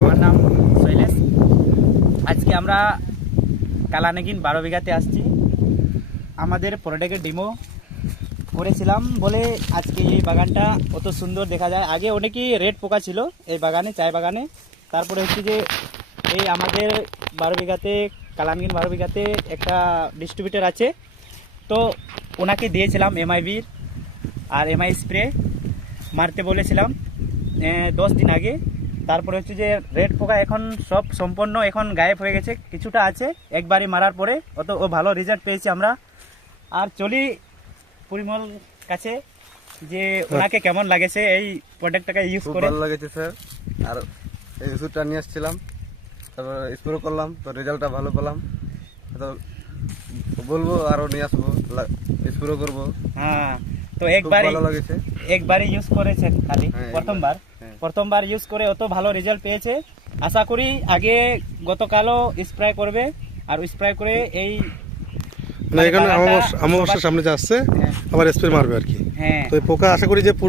আমার নাম শৈলেশ। আজকে আমরা কালানাগিন 12 বিঘাতে আসছি। আমাদের প্রোডাক্টের ডেমো করেছিলাম বলে আজকে এই বাগানটা অত সুন্দর দেখা যায়। আগে অনেকই রেড পোকা ছিল এই বাগানে, চায় বাগানে। তারপরে হচ্ছে যে এই আমাদের 12 বিঘাতে কালানাগিন 12 বিঘাতে একটা ডিস্ট্রিবিউটর আছে, তো ওনাকে দিয়েছিলাম এমআইবির আর এমআই স্প্রে মারতে বলেছিলাম 10 দিন আগে। তারপরে হচ্ছে যে রেড পোকা এখন সব সম্পূর্ণ এখন গায়েব হয়ে গেছে, কিছুটা আছে একবারই মারার পরে। ও ভালো রেজাল্ট পেয়েছি আমরা। আর চলি পরিমল কাছে যে ওনাকে কেমন লাগেছে এই প্রোডাক্টটাকে ইউজ করে। ভালো লাগেছে স্যার। আর এই ওষুধটা নিয়ে আসছিলাম, তারপর স্প্রে করলাম, তো রেজাল্টটা ভালো পেলাম। তো বলবো আরো নিয়ে আসবো, স্প্রে করবো। হ্যাঁ, তো ভালো লাগেছে। একবারই ইউজ করেছেন খালি, হ্যাঁ, প্রথমবার ইউজ করে অত ভালো রেজাল্ট পেয়েছে। আশা করি আগে গতকালও স্প্রে করবে, আর স্প্রে করে এই এখানে অমাবস্যার সামনে যে আসছে হ্যাঁ। আবার স্প্রে মারবে আর কি। হ্যাঁ, তো এই পোকা আশা করি যে পুরো